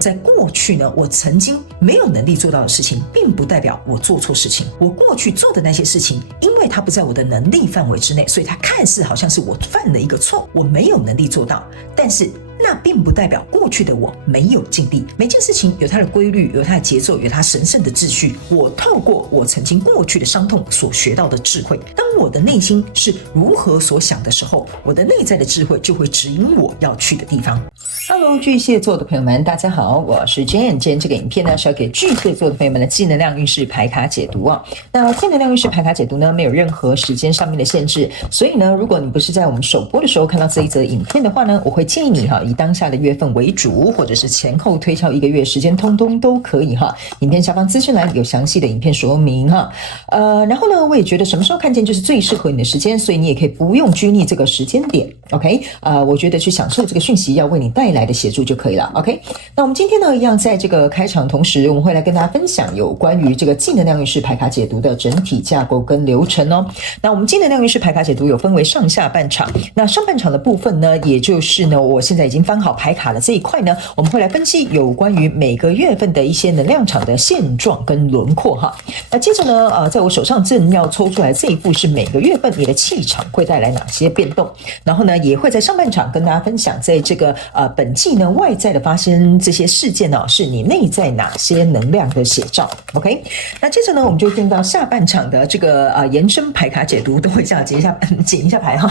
在过去呢，我曾经没有能力做到的事情，并不代表我做错事情。我过去做的那些事情，因为它不在我的能力范围之内，所以它看似好像是我犯了一个错，我没有能力做到。但是那并不代表过去的我没有尽力。每件事情有它的规律，有它的节奏，有它神圣的秩序。我透过我曾经过去的伤痛所学到的智慧，当我的内心是如何所想的时候，我的内在的智慧就会指引我要去的地方。Hello， 巨蟹座的朋友们，大家好，我是 Jane。今天这个影片呢是要给巨蟹座的朋友们的正能量运势牌卡解读啊。那正能量运势牌卡解读呢，没有任何时间上面的限制，所以呢，如果你不是在我们首播的时候看到这一则影片的话呢，我会建议你以当下的月份为主，或者是前后推敲1个月时间，通通都可以哈。影片下方资讯栏有详细的影片说明哈。然后呢，我也觉得什么时候看见就是最适合你的时间，所以你也可以不用拘泥这个时间点 ，OK？ 我觉得去享受这个讯息要为你带来的协助就可以了 ，OK？ 那我们今天呢，一样在这个开场同时，我们会来跟大家分享有关于这个正能量运势牌卡解读的整体架构跟流程哦。那我们正能量运势牌卡解读有分为上下半场，那上半场的部分呢，也就是呢，我现在已经翻好牌卡的这一块呢，我们会来分析有关于每个月份的一些能量场的现状跟轮廓哈。那接着呢，在我手上正要抽出来这一副是每个月份你的气场会带来哪些变动，然后呢，也会在上半场跟大家分享，在这个本季呢外在的发生这些事件呢，是你内在哪些能量的写照 ，OK？ 那接着呢，我们就进到下半场的这个延伸牌卡解读，都会这样剪一下牌哈。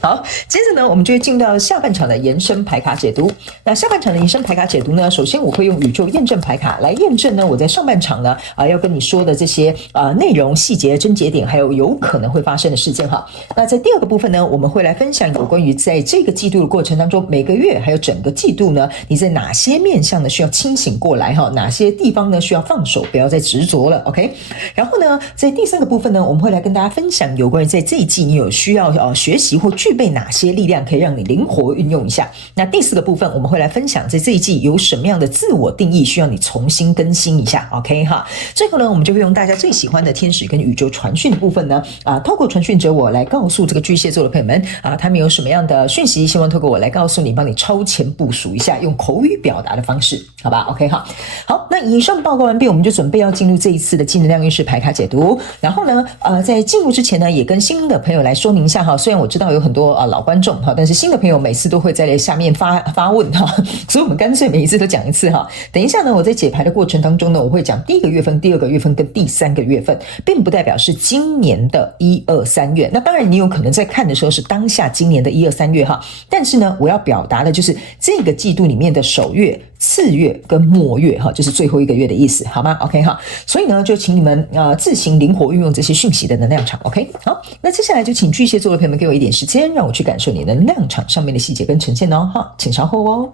好，接着呢，我们就会进到下半场的延伸牌卡解读。那下半场的延伸牌卡解读呢，首先我会用宇宙验证牌卡来验证呢，我在上半场呢要跟你说的这些内容、细节、症结点，还有可能会发生的事件哈。那在第二个部分呢，我们会来分享有关于在这个季度的过程当中，每个月还有整个季度呢，你在哪些面向呢需要清醒过来哈，哪些地方呢需要放手，不要再执着了 ，OK？ 然后呢，在第三个部分呢，我们会来跟大家分享有关于在这一季你有需要学习或具备哪些力量可以让你灵活运用一下。那第四个部分我们会来分享在这一季有什么样的自我定义需要你重新更新一下 ，OK 哈。最后呢，我们就会用大家最喜欢的天使跟宇宙传讯的部分呢，透过传讯者我来告诉这个巨蟹座的朋友们他们有什么样的讯息，希望透过我来告诉你，帮你超前部署一下，用口语表达的方式，好吧 ？OK 哈。好，那以上报告完毕，我们就准备要进入这一次的正能量运势牌卡解读。然后呢，在进入之前呢，也跟新的朋友来说明一下哈。虽然我知道有很多老观众哈，但是新的朋友每次都会在下面发问哈，所以我们干脆每一次都讲一次哈。等一下呢，我在解牌的过程当中呢，我会讲第1个月份、第2个月份跟第3个月份，并不代表是今年的1、2、3月。那当然，你有可能在看的时候是当下今年的1、2、3月哈，但是呢，我要表达的就是这个季度里面的首月、次月跟末月哈，就是最后1个月的意思，好吗 ？OK 哈，所以呢，就请你们自行灵活运用这些讯息的能量场 ，OK？ 好，那接下来就请巨蟹座的朋友们给我一点时间，让我去感受你能量场上面的细节跟呈现哦，哈，请稍后哦。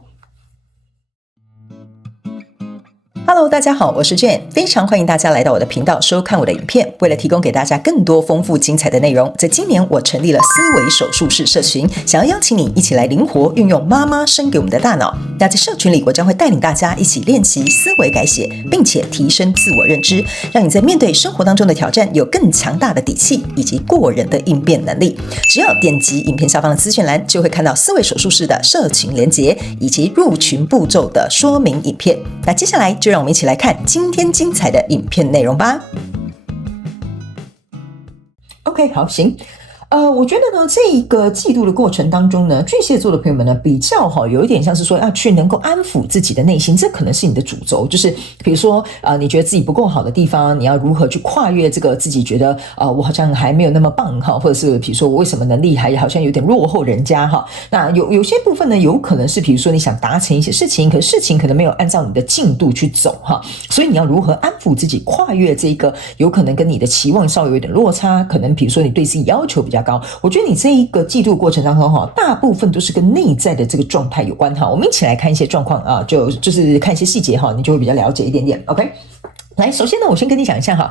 Hello， 大家好，我是 Jane， 非常欢迎大家来到我的频道收看我的影片。为了提供给大家更多丰富精彩的内容，在今年我成立了思维手术室社群，想要邀请你一起来灵活运用妈妈生给我们的大脑。那在社群里，我将会带领大家一起练习思维改写，并且提升自我认知，让你在面对生活当中的挑战有更强大的底气以及过人的应变能力。只要点击影片下方的资讯栏，就会看到思维手术室的社群连结以及入群步骤的说明影片。那接下来就让我们一起来看今天精彩的影片内容吧。OK， 好，行。我觉得呢，这一个季度的过程当中呢，巨蟹座的朋友们呢，比较有一点像是说要去能够安抚自己的内心，这可能是你的主轴，就是比如说你觉得自己不够好的地方，你要如何去跨越这个自己觉得我好像还没有那么棒哈，或者是比如说我为什么能力还好像有点落后人家哈。那有些部分呢，有可能是比如说你想达成一些事情，可是事情可能没有按照你的进度去走哈，所以你要如何安抚自己，跨越这个有可能跟你的期望稍微有点落差，可能比如说你对自己要求比较高，我觉得你这一个季度过程当中大部分都是跟内在的这个状态有关哈。我们一起来看一些状况就是看一些细节哈，你就会比较了解一点点 OK。来，首先呢，我先跟你讲一下哈，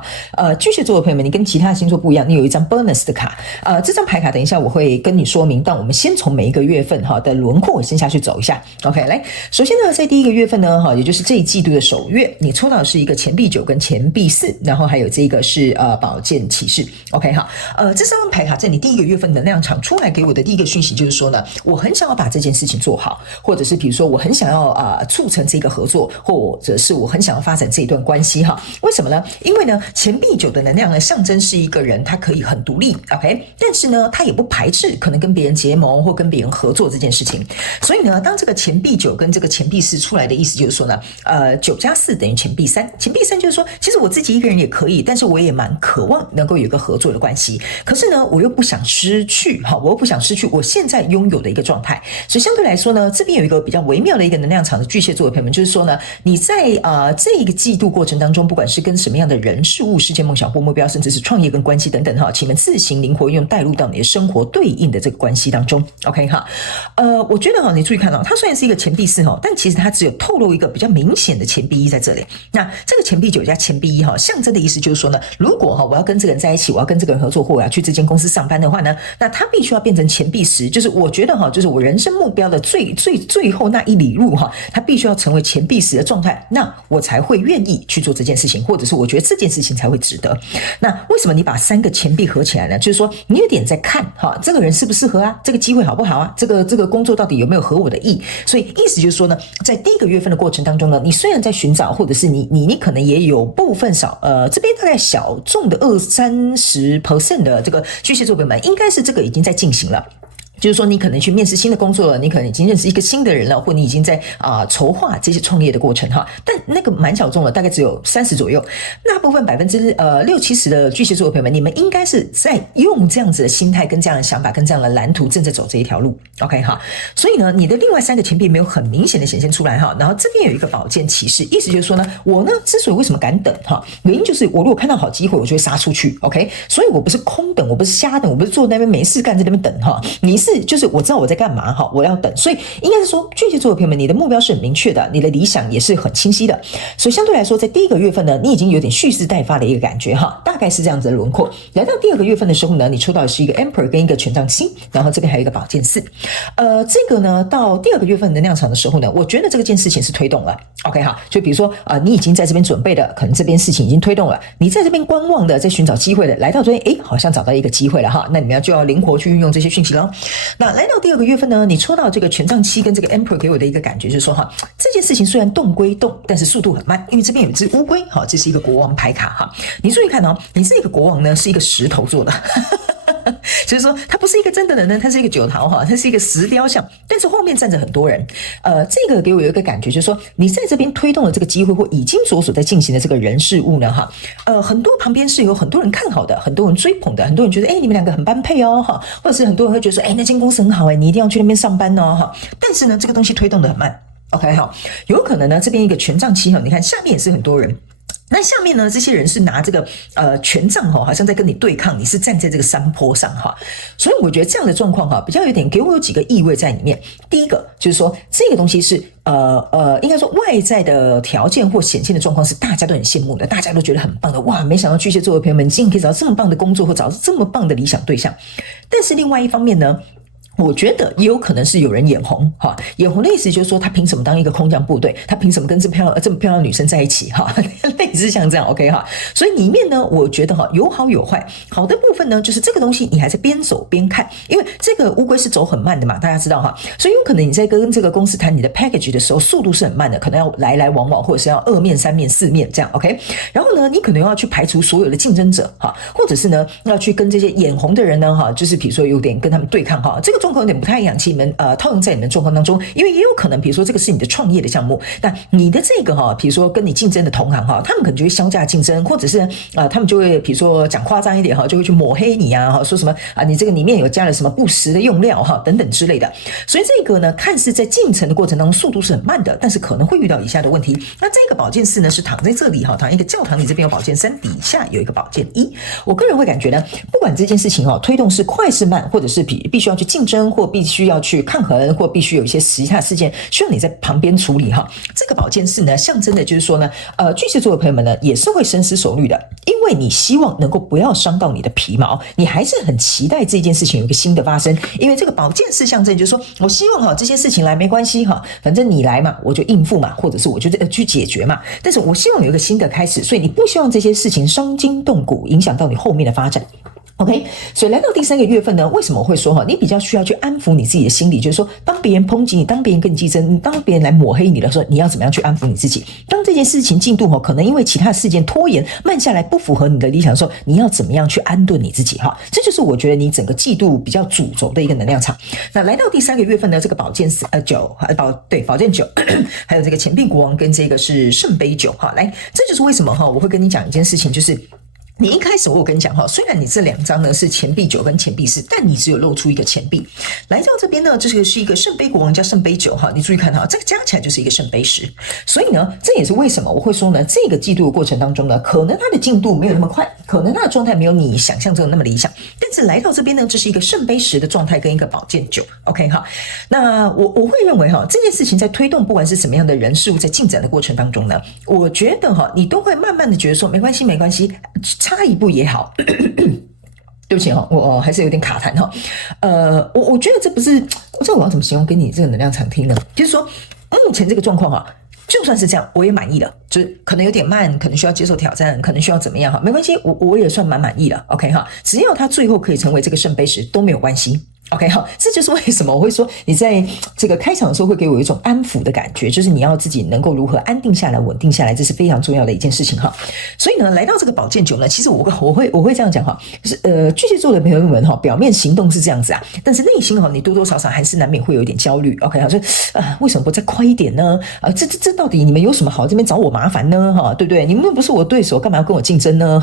巨蟹座的朋友们，你跟其他的星座不一样，你有一张 bonus 的卡，这张牌卡等一下我会跟你说明，但我们先从每一个月份哈的轮廓先下去走一下 ，OK， 来，首先呢，在第一个月份呢，哈，也就是这一季度的首月，你抽到的是一个钱币9跟钱币4，然后还有这个是宝剑骑士 ，OK 哈，这三张牌卡在你第一个月份能量场出来给我的第一个讯息就是说呢，我很想要把这件事情做好，或者是比如说我很想要促成这个合作，或者是我很想要发展这一段关系哈。为什么呢？因为呢，钱币9的能量呢，象征是一个人他可以很独立 ，OK， 但是呢，他也不排斥可能跟别人结盟或跟别人合作这件事情。所以呢，当这个钱币9跟这个钱币4出来的意思就是说呢，9加4等于钱币3，钱币3就是说，其实我自己一个人也可以，但是我也蛮渴望能够有一个合作的关系。可是呢，我又不想失去哈，我又不想失去我现在拥有的一个状态。所以相对来说呢，这边有一个比较微妙的一个能量场的巨蟹座的朋友们，就是说呢，你在这一个季度过程当中，不管是跟什么样的人事物、事件、梦想或目标，甚至是创业跟关系等等哈，请你们自行灵活用带入到你的生活对应的这个关系当中 ，OK 哈。我觉得哈，你注意看到，它虽然是一个钱币4哈，但其实它只有透露一个比较明显的钱币1在这里。那这个钱币9加钱币1哈，象征的意思就是说呢，如果哈我要跟这个人在一起，我要跟这个人合作，或我要去这间公司上班的话呢，那它必须要变成钱币10，就是我觉得哈，就是我人生目标的最后那一里路哈，它必须要成为钱币10的状态，那我才会愿意去做这件事情，或者是我觉得这件事情才会值得。那为什么你把3个钱币合起来呢？就是说你有点在看哈，这个人适不适合啊，这个机会好不好啊，这个工作到底有没有合我的意？所以意思就是说呢，在第一个月份的过程当中呢，你虽然在寻找，或者是你可能也有部分这边大概小众的20-30% 的这个巨蟹座朋友们，应该是这个已经在进行了。就是说，你可能去面试新的工作了，你可能已经认识一个新的人了，或你已经在筹划这些创业的过程哈。但那个蛮小众的，大概只有30左右。那部分60-70%的巨蟹座的朋友们，你们应该是在用这样子的心态、跟这样的想法、跟这样的蓝图，正在走这一条路。OK 哈。所以呢，你的另外3个钱币没有很明显的显现出来哈。然后这边有一个宝剑骑士，意思就是说呢，我呢之所以为什么敢等哈，原因就是我如果看到好机会，我就会杀出去。OK， 所以我不是空等，我不是瞎等，我不是坐在那边没事干在那边等哈。你是就是我知道我在干嘛哈，我要等，所以应该是说巨蟹座的朋友们，你的目标是很明确的，你的理想也是很清晰的，所以相对来说，在第一个月份呢，你已经有点蓄势待发的一个感觉哈，大概是这样子的轮廓。来到第二个月份的时候呢，你抽到的是一个 Emperor 跟一个权杖7，然后这边还有一个宝剑4。这个呢，到第二个月份能量场的时候呢，我觉得这件事情是推动了。OK 哈，就比如说你已经在这边准备的，可能这边事情已经推动了，你在这边观望的，在寻找机会的，来到这边，好像找到一个机会了哈，那你们就要灵活去运用这些讯息咯。那来到第二个月份呢，你抽到这个权杖7跟这个 Emperor 给我的一个感觉就是说哈，这件事情虽然动归动，但是速度很慢，因为这边有一只乌龟哈，这是一个国王牌卡哈。你注意看哦，你这个国王呢是一个石头做的。就是说，它不是一个真的人呢，它是一个酒桃哈，它是一个石雕像，但是后面站着很多人。这个给我有一个感觉，就是说，你在这边推动了这个机会，或已经所在进行的这个人事物呢，哈，很多旁边是有很多人看好的，很多人追捧的，很多人觉得，你们两个很般配哦，哈，或者是很多人会觉得说，那间公司很好，你一定要去那边上班哦，哈。但是呢，这个东西推动的很慢。OK 好，有可能呢，这边一个权杖7哈，你看下面也是很多人。那下面呢，这些人是拿这个权杖哈，好像在跟你对抗，你是站在这个山坡上哈，所以我觉得这样的状况哈，比较有点给我有几个意味在里面。第一个就是说，这个东西是应该说外在的条件或显现的状况是大家都很羡慕的，大家都觉得很棒的，哇，没想到巨蟹座的朋友们竟然可以找到这么棒的工作，或找到这么棒的理想对象。但是另外一方面呢，我觉得也有可能是有人眼红哈，眼红的意思就是说，他凭什么当一个空降部队？他凭什么跟这么漂亮的女生在一起哈？类似像这样 OK 哈。所以里面呢，我觉得哈有好有坏。好的部分呢，就是这个东西你还是边走边看，因为这个乌龟是走很慢的嘛，大家知道哈。所以有可能你在跟这个公司谈你的 package 的时候，速度是很慢的，可能要来来往往，或者是要2面、3面、4面这样 OK。然后呢，你可能要去排除所有的竞争者哈，或者是呢要去跟这些眼红的人呢哈，就是比如说有点跟他们对抗哈，这个状况有点不太一样，其实你们套用在你们状况当中，因为也有可能，比如说这个是你的创业的项目，那你的这个哈，比如说跟你竞争的同行哈，他们可能就会削价竞争，或者是他们就会比如说讲夸张一点哈，就会去抹黑你啊，说什么你这个里面有加了什么不实的用料哈等等之类的。所以这个呢，看似在进程的过程当中速度是很慢的，但是可能会遇到以下的问题。那这个宝剑4呢是躺在这里哈，躺一个教堂里，这边有宝剑3，底下有一个宝剑1。我个人会感觉呢，不管这件事情推动是快是慢，或者是必须要去竞争，争，或必须要去抗衡，或必须有一些其他事件需要你在旁边处理哈。这个宝剑四呢，象征的就是说呢，巨蟹座的朋友们呢，也是会深思熟虑的，因为你希望能够不要伤到你的皮毛，你还是很期待这件事情有一个新的发生，因为这个宝剑四象征就是说我希望这些事情来没关系反正你来嘛，我就应付嘛，或者是我就去解决嘛，但是我希望有一个新的开始，所以你不希望这些事情伤筋动骨，影响到你后面的发展。OK， 所以来到第3个月份呢，为什么我会说你比较需要去安抚你自己的心理，就是说当别人抨击你，当别人跟你竞争，当别人来抹黑你的时候，你要怎么样去安抚你自己？当这件事情进度可能因为其他事件拖延慢下来，不符合你的理想的时候，你要怎么样去安顿你自己这就是我觉得你整个季度比较主轴的一个能量场。那来到第3个月份呢，这个宝剑宝剑9还有这个钱币国王跟这个是圣杯9来，这就是为什么我会跟你讲一件事情，就是你一开始我有跟你讲虽然你这2张呢是钱币9跟钱币4，但你只有露出一个钱币。来到这边呢，这个是一个圣杯国王加圣杯9你注意看这个加起来就是一个圣杯10。所以呢，这也是为什么我会说呢，这个季度的过程当中呢，可能它的进度没有那么快，可能它的状态没有你想象中的那么理想，但是来到这边呢，这是一个圣杯10的状态跟一个宝剑9。OK 那我会认为这件事情在推动不管是什么样的人事物在进展的过程当中呢，我觉得你都会慢慢的觉得说没关系没关系，差一步也好。对不起我还是有点卡痰我觉得这不是，我要怎么形容给你这个能量场听呢？就是说目前这个状况就算是这样我也满意了，就是可能有点慢，可能需要接受挑战，可能需要怎么样没关系，我也算蛮满意了。 OK 只要它最后可以成为这个圣杯10都没有关系。OK 这就是为什么我会说你在这个开场的时候会给我一种安抚的感觉，就是你要自己能够如何安定下来稳定下来，这是非常重要的一件事情所以呢，来到这个宝剑9呢，其实我会这样讲就是巨蟹座的朋友们表面行动是这样子但是内心你多多少少还是难免会有一点焦虑。 OK 所以为什么不再快一点呢？这到底你们有什么好这边找我麻烦呢对不对？你们又不是我对手，干嘛要跟我竞争呢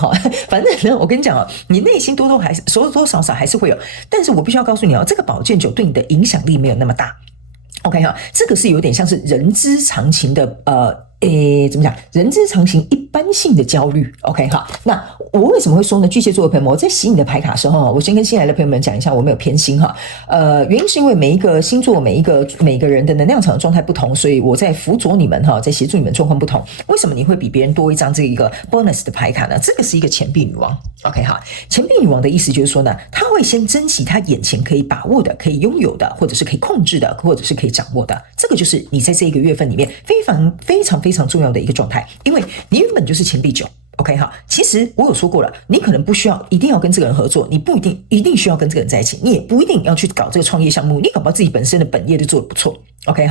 反正呢，我跟你讲你内心多多少少还是会有，但是我必须要告诉你这个宝剑9对你的影响力没有那么大。 OK 这个是有点像是人之常情的怎么讲？人之常情一般性的焦虑。 OK 那我为什么会说呢？巨蟹座的朋友们，我在洗你的牌卡的时候我先跟新来的朋友们讲一下，我没有偏心原因是因为每一个星座每个人的能量场的状态不同，所以我在辅佐你们在协助你们状况不同。为什么你会比别人多一张这一个 bonus 的牌卡呢？这个是一个钱币女王。 OK 钱币女王的意思就是说呢，她会先珍惜她眼前可以把握的，可以拥有的，或者是可以控制的，或者是可以掌握的。这个就是你在这个月份里面非常重要的一个状态，因为你原本就是钱币9。 OK 其实我有说过了，你可能不需要一定要跟这个人合作，你不一定需要跟这个人在一起，你也不一定要去搞这个创业项目，你搞不好自己本身的本业就做得不错。 OK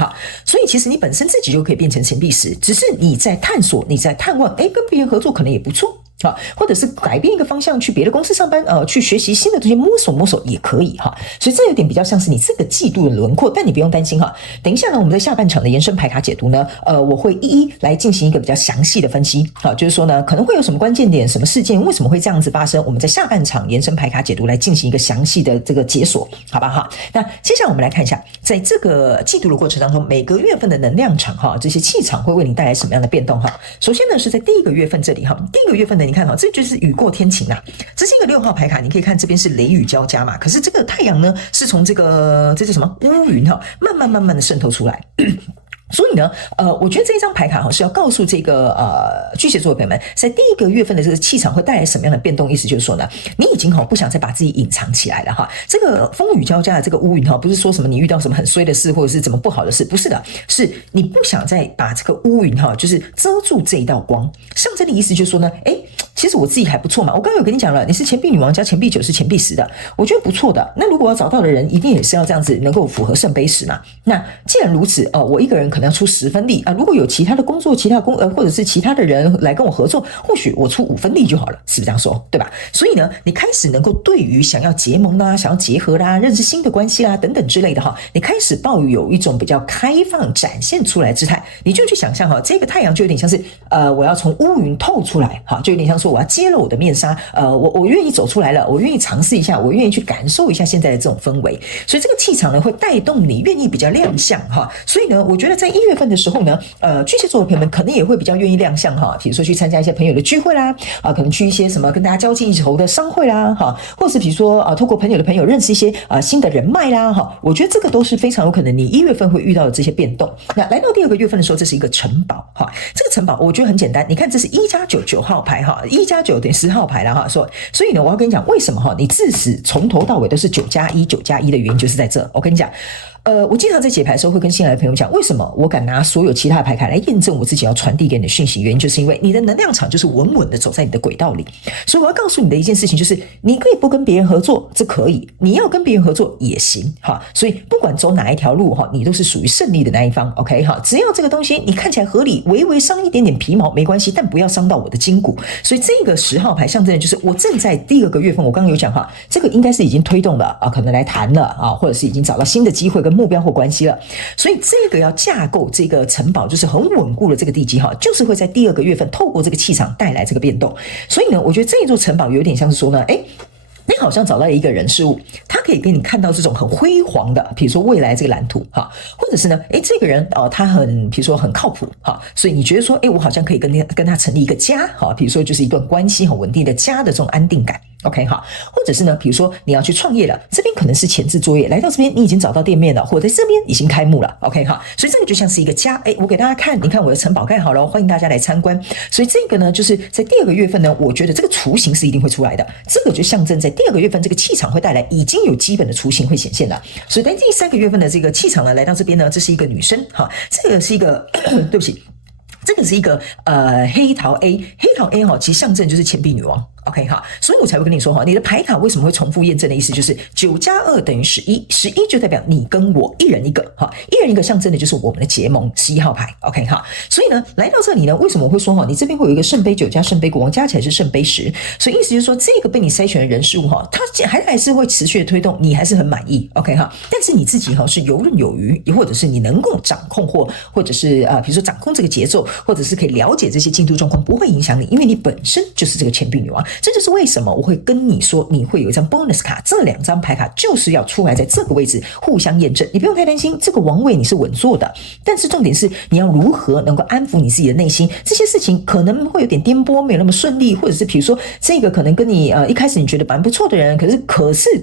所以其实你本身自己就可以变成钱币10，只是你在探索，你在探望，跟别人合作可能也不错或者是改变一个方向去别的公司上班去学习新的东西，摸索也可以所以这有点比较像是你这个季度的轮廓，但你不用担心等一下呢，我们在下半场的延伸牌卡解读呢我会一一来进行一个比较详细的分析就是说呢，可能会有什么关键点，什么事件，为什么会这样子发生，我们在下半场延伸牌卡解读来进行一个详细的这个解锁，好吧那接下来我们来看一下，在这个季度的过程当中，每个月份的能量场这些气场会为你带来什么样的变动首先呢，是在第1个月份这里第1个月份的你看这就是雨过天晴这是一个6号牌卡，你可以看这边是雷雨交加嘛，可是这个太阳呢是从这叫什么乌云慢慢的渗透出来所以呢，我觉得这一张牌卡是要告诉这个巨蟹座的朋友们，在第1个月份的这个气场会带来什么样的变动。意思就是说呢，你已经不想再把自己隐藏起来了这个风雨交加的这个乌云不是说什么你遇到什么很衰的事或者是怎么不好的事，不是的，是你不想再把这个乌云就是遮住这一道光。象征的意思就是说呢，其实我自己还不错嘛，我刚刚有跟你讲了，你是钱币女王加钱币9是钱币10的，我觉得不错的。那如果要找到的人，一定也是要这样子能够符合圣杯10嘛。那既然如此，我一个人可能要出10分力如果有其他的工作、或者是其他的人来跟我合作，或许我出5分力就好了，是不是这样说？对吧？所以呢，你开始能够对于想要结盟啦、想要结合啦、认识新的关系啦等等之类的你开始抱有一种比较开放、展现出来的姿态，你就去想象这个太阳就有点像是我要从乌云透出来就有点像说说我要揭露我的面纱，我愿意走出来了，我愿意尝试一下，我愿意去感受一下现在的这种氛围，所以这个气场呢会带动你愿意比较亮相哈。所以呢，我觉得在1月份的时候呢，巨蟹座的朋友们可能也会比较愿意亮相哈，比如说去参加一些朋友的聚会啦，可能去一些什么跟大家交际应酬的商会啦哈，或是比如说透过朋友的朋友认识一些新的人脉啦哈，我觉得这个都是非常有可能你1月份会遇到的这些变动。那来到第2个月份的时候，这是一个城堡哈，这个城堡我觉得很简单，你看这是1+9号牌哈，1+9等于10号牌啦哈，所以呢，我要跟你讲为什么哈，你自始从头到尾都是9+1的原因就是在这，我跟你讲。我经常在解牌的时候会跟新来的朋友讲，为什么我敢拿所有其他的牌卡来验证我自己要传递给你的讯息，原因就是因为你的能量场就是稳稳的走在你的轨道里，所以我要告诉你的一件事情就是，你可以不跟别人合作，这可以，你要跟别人合作也行哈，所以不管走哪一条路哈，你都是属于胜利的那一方 ，OK 哈，只要这个东西你看起来合理，微微伤一点点皮毛没关系，但不要伤到我的筋骨，所以这个10号牌象征的就是我正在第2个月份，我刚刚有讲哈，这个应该是已经推动了可能来谈了或者是已经找到新的机会跟目标或关系了，所以这个要架构这个城堡，就是很稳固的这个地基哈，就是会在第2个月份透过这个气场带来这个变动。所以呢，我觉得这一座城堡有点像是说呢，你好像找到了一个人事物，他可以给你看到这种很辉煌的，比如说未来这个蓝图哈，或者是呢，这个人他很，比如说很靠谱哈，所以你觉得说，我好像可以跟他成立一个家哈，比如说就是一段关系很稳定的家的这种安定感。OK 哈，或者是呢，比如说你要去创业了，这边可能是前置作业，来到这边你已经找到店面了，或者在这边已经开幕了 ，OK 哈，所以这个就像是一个家，我给大家看，你看我的城堡盖好了，欢迎大家来参观。所以这个呢，就是在第2个月份呢，我觉得这个雏形是一定会出来的，这个就象征在第2个月份这个气场会带来已经有基本的雏形会显现了。所以在第3个月份的这个气场呢，来到这边呢，这是一个女生哈，这个是一个对不起。这个是一个黑桃 A 哈，其实象征就是钱币女王。OK 哈，所以我才会跟你说哈，你的牌卡为什么会重复验证的意思就是9+2等于11就代表你跟我一人一个哈，一人一个象征的就是我们的结盟11号牌 OK 哈，所以呢来到这里呢，为什么我会说哈，你这边会有一个圣杯9加圣杯国王加起来是圣杯10，所以意思就是说这个被你筛选的人事物哈，它还是会持续的推动，你还是很满意 OK 哈，但是你自己哈是游刃有余，或者是你能够掌控或者是比如说掌控这个节奏，或者是可以了解这些进度状况，不会影响你，因为你本身就是这个钱币女王。这就是为什么我会跟你说你会有一张 bonus 卡，这2张牌卡就是要出来在这个位置互相验证，你不用太担心这个王位你是稳坐的，但是重点是你要如何能够安抚你自己的内心，这些事情可能会有点颠簸，没有那么顺利，或者是比如说这个可能跟你一开始你觉得蛮不错的人，可是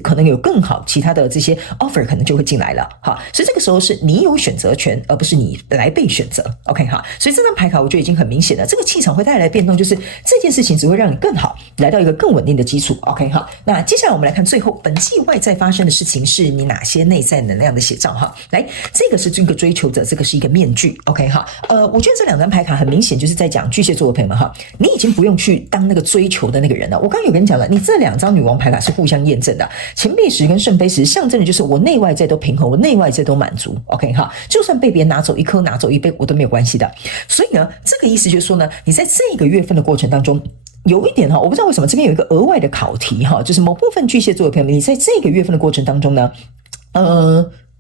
可能有更好其他的这些 offer 可能就会进来了哈，所以这个时候是你有选择权，而不是你来被选择 OK 哈，所以这张牌卡我觉得已经很明显了，这个气场会带来的变动就是这件事情只会让你更好，来到一个更稳定的基础 OK 哈，那接下来我们来看最后本季外在发生的事情是你哪些内在能量的写照哈，来这个是这个追求者，这个是一个面具 OK 哈，我觉得这2张牌卡很明显就是在讲巨蟹座的朋友们哈，你已经不用去当那个追求的那个人了，我刚刚有跟你讲了，你这2张女王牌卡是互相验证的，钱币10跟圣杯10象征的就是我内外在都平衡，我内外在都满足 OK 哈，就算被别人拿走一颗拿走一杯我都没有关系的，所以呢这个意思就是说呢，你在这个月份的过程当中有一点哈，我不知道为什么这边有一个额外的考题哈，就是某部分巨蟹座的朋友们，你在这个月份的过程当中呢，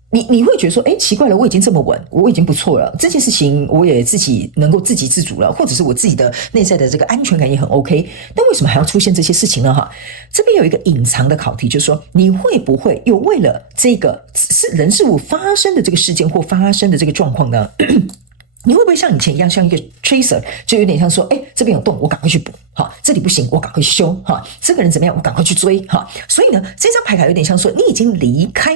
你会觉得说，奇怪了，我已经这么稳，我已经不错了，这件事情我也自己能够自给自足了，或者是我自己的内在的这个安全感也很 OK， 但为什么还要出现这些事情呢？哈，这边有一个隐藏的考题，就是说你会不会又为了这个人事物发生的这个事件或发生的这个状况呢？你会不会像以前一样，像一个 tracer， 就有点像说，这边有洞，我赶快去补，哈，这里不行，我赶快去修，哈，这个人怎么样，我赶快去追，哈，所以呢，这张牌卡有点像说，你已经离开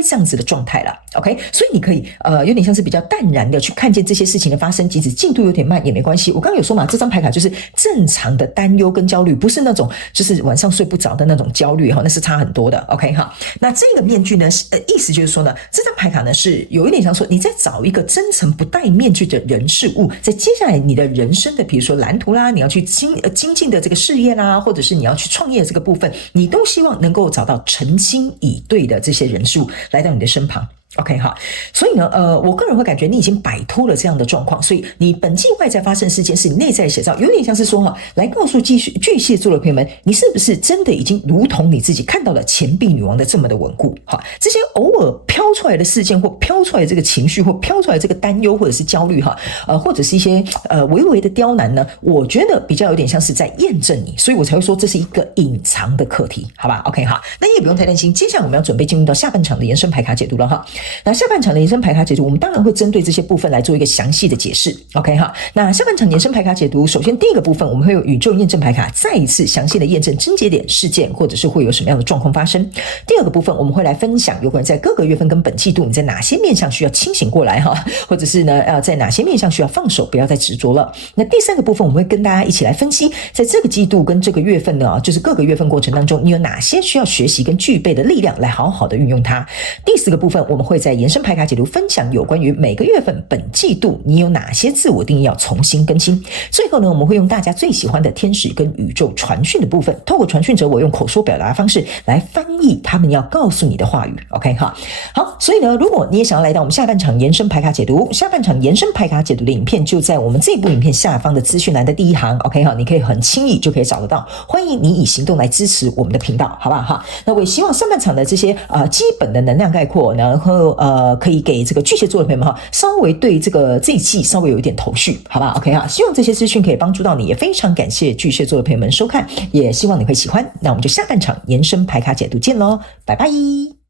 这样子的状态了 ，OK， 所以你可以有点像是比较淡然的去看见这些事情的发生，即使进度有点慢也没关系。我刚刚有说嘛，这张牌卡就是正常的担忧跟焦虑，不是那种就是晚上睡不着的那种焦虑，哈，那是差很多的 ，OK 哈。那这个面具呢，意思就是说呢，这张牌卡呢是有一点像说，你在找一个真诚不戴面具的人事物，在接下来你的人生的比如说蓝图啦，你要去精进的这个事业啦，或者是你要去创业的这个部分，你都希望能够找到诚心以对的这些人事物来到你的身旁。OK 哈，所以呢，我个人会感觉你已经摆脱了这样的状况，所以你本季外在发生事件是你内在写照，有点像是说哈，来告诉巨蟹座的朋友们，你是不是真的已经如同你自己看到了钱币女王的这么的稳固？哈，这些偶尔飘出来的事件或飘出来的这个情绪或飘出来的这个担忧或者是焦虑哈，或者是一些微微的刁难呢，我觉得比较有点像是在验证你，所以我才会说这是一个隐藏的课题，好吧 ？OK 哈，那你也不用太担心，接下来我们要准备进入到下半场的延伸牌卡解读了哈。那下半场的延伸牌卡解读，我们当然会针对这些部分来做一个详细的解释 ，OK 哈。那下半场延伸牌卡解读，首先第一个部分，我们会有宇宙验证牌卡再一次详细的验证症结点、事件，或者是会有什么样的状况发生。第二个部分，我们会来分享有关在各个月份跟本季度你在哪些面向需要清醒过来哈，或者是呢在哪些面向需要放手，不要再执着了。那第三个部分，我们会跟大家一起来分析，在这个季度跟这个月份呢，就是各个月份过程当中，你有哪些需要学习跟具备的力量来好好的运用它。第四个部分，我们会在延伸牌卡解读分享有关于每个月份本季度你有哪些自我定义要重新更新。最后呢，我们会用大家最喜欢的天使跟宇宙传讯的部分，透过传讯者我用口说表达的方式来翻译他们要告诉你的话语 OK 哈。好，所以呢，如果你也想要来到我们下半场延伸牌卡解读，下半场延伸牌卡解读的影片就在我们这部影片下方的资讯栏的第一行 OK 哈，你可以很轻易就可以找得到，欢迎你以行动来支持我们的频道，好不好哈？那我也希望上半场的这些基本的能量概括，然后可以给这个巨蟹座的朋友们哈，稍微对这一季稍微有一点头绪，好不好 ？OK 哈，希望这些资讯可以帮助到你，也非常感谢巨蟹座的朋友们收看，也希望你会喜欢。那我们就下半场延伸牌卡解读见喽，拜拜。